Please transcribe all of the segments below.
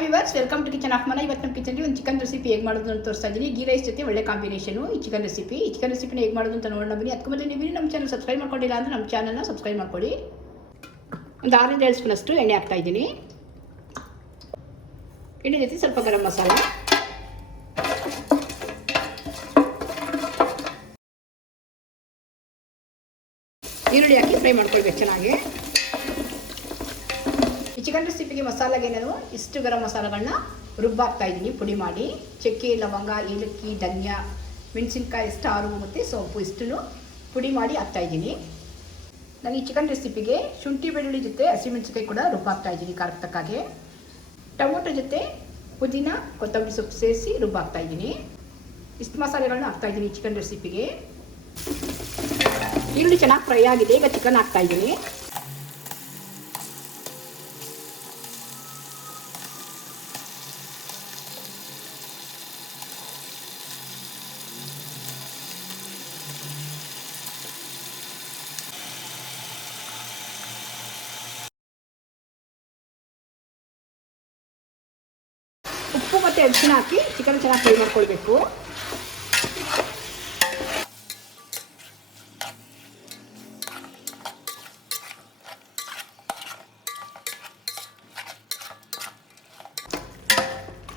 Hi viewers welcome to kitchen of Mana ಇವತ್ತು ನಮ್ಮ ಕಿಚನ್ಗೆ ಒಂದು ಚಿಕನ್ ರೆಸಿಪಿ ಹೇಗೆ ಮಾಡೋದು ಅಂತ ತೋರಿಸ್ತಾ ಇದ್ದೀನಿ. ಗೀ ರೈಸ್ ಜೊತೆ ಒಳ್ಳೆ ಕಾಂಬಿನೇಷನು ಈ ಚಿಕನ್ ರೆಸಿಪಿ ಈ ಚಿಕನ್ ರೆಸಿಪಿನ ಹೇಗೆ ಮಾಡೋದು ಅಂತ ನೋಡೋಣ ಬನ್ನಿ. ಅದಕ್ಕೆ ಮೊದಲು ನೀವು ನಮ್ಮ ಚಾನಲ್ ಸಬ್ಸ್ಕ್ರೈಬ್ ಮಾಡ್ಕೊಂಡಿಲ್ಲ ಅಂದರೆ ನಮ್ಮ ಚಾನಲ್ನ ಸಬ್ಸ್ಕ್ರೈಬ್ ಮಾಡ್ಕೊಳ್ಳಿ. ಒಂದು ಆರಿಂದ ಸ್ಪೂನ್ ಸ್ಪೂನಷ್ಟು ಎಣ್ಣೆ ಹಾಕ್ತಾ ಇದ್ದೀನಿ. ಎಣ್ಣೆ ಜೊತೆ ಸ್ವಲ್ಪ ಗರಂ ಮಸಾಲ. ಈರುಳ್ಳಿ ಹಾಕಿ ಫ್ರೈ ಮಾಡ್ಕೊಳ್ಬೇಕು ಚೆನ್ನಾಗಿ. ಈ ಚಿಕನ್ ರೆಸಿಪಿಗೆ ಮಸಾಲೆಗೆ ನಾನು ಇಷ್ಟು ಗರಂ ಮಸಾಲೆಗಳನ್ನ ರುಬ್ಬಾಕ್ತಾ ಇದ್ದೀನಿ. ಪುಡಿ ಮಾಡಿ. ಚಕ್ಕೆ, ಲವಂಗ, ಏಲಕ್ಕಿ, ಧನ್ಯ, ಮೆಣಸಿನ್ಕಾಯಿ ಸ್ಟಾರು ಮತ್ತು ಸೊಪ್ಪು ಇಷ್ಟನ್ನು ಪುಡಿ ಮಾಡಿ ಹಾಕ್ತಾ ಇದ್ದೀನಿ. ನಾನು ಈ ಚಿಕನ್ ರೆಸಿಪಿಗೆ ಶುಂಠಿ ಬೆಳ್ಳುಳ್ಳಿ ಜೊತೆ ಹಸಿಮೆಣಸಿನ್ಕಾಯಿ ಕೂಡ ರುಬ್ಬಾಕ್ತಾ ಇದ್ದೀನಿ ಖಾರಕ್ಕೆ ತಕ್ಕಾಗೆ. ಟೊಮೊಟೊ ಜೊತೆ ಪುದೀನ, ಕೊತ್ತಂಬರಿ ಸೊಪ್ಪು ಸೇರಿಸಿ ರುಬ್ಬಾಕ್ತಾ ಇದ್ದೀನಿ. ಇಷ್ಟು ಮಸಾಲೆಗಳನ್ನ ಹಾಕ್ತಾ ಇದ್ದೀನಿ ಚಿಕನ್ ರೆಸಿಪಿಗೆ. ಈರುಳ್ಳಿ ಚೆನ್ನಾಗಿ ಫ್ರೈ ಆಗಿದೆ. ಈಗ ಚಿಕನ್ ಹಾಕ್ತಾ ಇದ್ದೀನಿ ಉಪ್ಪು ಮತ್ತು ಅರಿಶಿನ ಹಾಕಿ ಚಿಕನ್ ಚೆನ್ನಾಗಿ ಫ್ರೈ ಮಾಡ್ಕೊಳ್ಬೇಕು.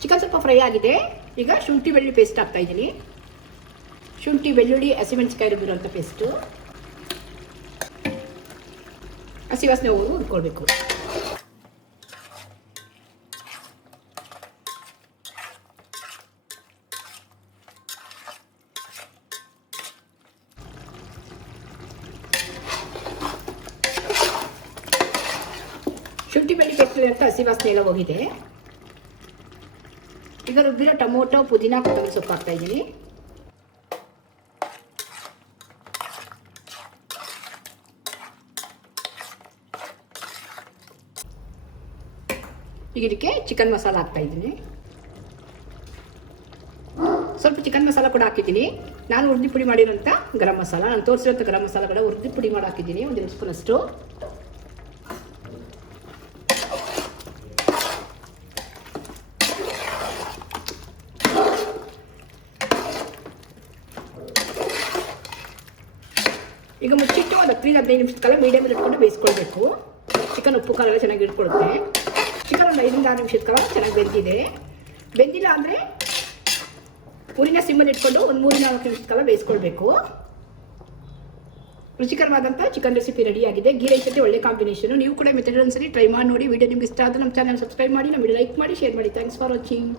ಚಿಕನ್ ಸ್ವಲ್ಪ ಫ್ರೈ ಆಗಿದೆ. ಈಗ ಶುಂಠಿ ಬೆಳ್ಳುಳ್ಳಿ ಪೇಸ್ಟ್ ಹಾಕ್ತಾ ಇದ್ದೀನಿ. ಶುಂಠಿ, ಬೆಳ್ಳುಳ್ಳಿ ಹಸಿಮೆಣಸಿಕಾಯಿ ರುಬ್ಬಿರುವಂಥ ಪೇಸ್ಟು. ಹಸಿ ವಾಸನೆ ಹೋಗಿ ಹುರ್ಕೊಳ್ಬೇಕು. ಶುಂಠಿ ಬೆಳ್ಳಿ ಪೇಸ್ಟಲ್ಲಿ ಅಂತ ಹಸಿ ವಾಸನೆ ಎಲ್ಲ ಹೋಗಿದೆ. ಈಗ ರುಬ್ಬಿರೋ ಟೊಮೊಟೊ, ಪುದೀನ, ಕೊತ್ತಂಬರಿ ಸೊಪ್ಪು ಹಾಕ್ತಾ ಇದ್ದೀನಿ. ಈಗ ಇದಕ್ಕೆ ಚಿಕನ್ ಮಸಾಲ ಹಾಕ್ತಾ ಇದ್ದೀನಿ. ಸ್ವಲ್ಪ ಚಿಕನ್ ಮಸಾಲ ಕೂಡ ಹಾಕಿದ್ದೀನಿ. ನಾನು ಉರ್ದಿ ಪುಡಿ ಮಾಡಿರೋಂಥ ಗರಂ ಮಸಾಲ, ನಾನು ತೋರಿಸಿರೋಂಥ ಗರಂ ಮಸಾಲಗಳ ಉರ್ದಿ ಪುಡಿ ಮಾಡಿ ಹಾಕಿದ್ದೀನಿ ಒಂದು ಎರಡು ಸ್ಪೂನಷ್ಟು. ಈಗ ಮುಚ್ಚಿಟ್ಟು ಒಂದು ಹತ್ತರಿಂದ ಹದಿನೈದು ನಿಮಿಷದ ಕಾಲ ಮೀಡಿಯಮ್ ಇಟ್ಕೊಂಡು ಬೇಯಿಸ್ಕೊಳ್ಬೇಕು. ಚಿಕನ್ ಉಪ್ಪು ಕಾಲೆಲ್ಲ ಚೆನ್ನಾಗಿ ಇಟ್ಕೊಳುತ್ತೆ ಚಿಕನ್ ಒಂದು ಐದರಿಂದ ಆರು ನಿಮಿಷದ ಕಾಲ ಚೆನ್ನಾಗಿ ಬೆಂದಿದೆ. ಬೆಂದಿಲ್ಲ ಅಂದರೆ ಊರಿನ ಸಿಮ್ಮಲ್ಲಿ ಇಟ್ಕೊಂಡು ಒಂದು ಮೂರು ನಾಲ್ಕು ನಿಮಿಷದ ಕಾಲ ಬೇಯಿಸ್ಕೊಳ್ಬೇಕು. ರುಚಿಕರವಾದಂಥ ಚಿಕನ್ ರೆಸಿಪಿ ರೆಡಿಯಾಗಿದೆ ಗೀ ರೈಸ್ ಜೊತೆ ಒಳ್ಳೆ ಕಾಂಬಿನೇಷನು ನೀವು ಕೂಡ ಮೆಥಡ್ ಒಂದ್ಸರಿ ಟ್ರೈ ಮಾಡಿ ನೋಡಿ. ವಿಡಿಯೋ ನಿಮ್ಗೆ ಇಷ್ಟ ಆದರೆ ನಮ್ಮ ಚಾನಲ್ ಸಬ್ಸ್ಕ್ರೈಬ್ ಮಾಡಿ. ನಮ್ಮ ಲೈಕ್ ಮಾಡಿ ಶೇರ್ ಮಾಡಿ. Thanks for watching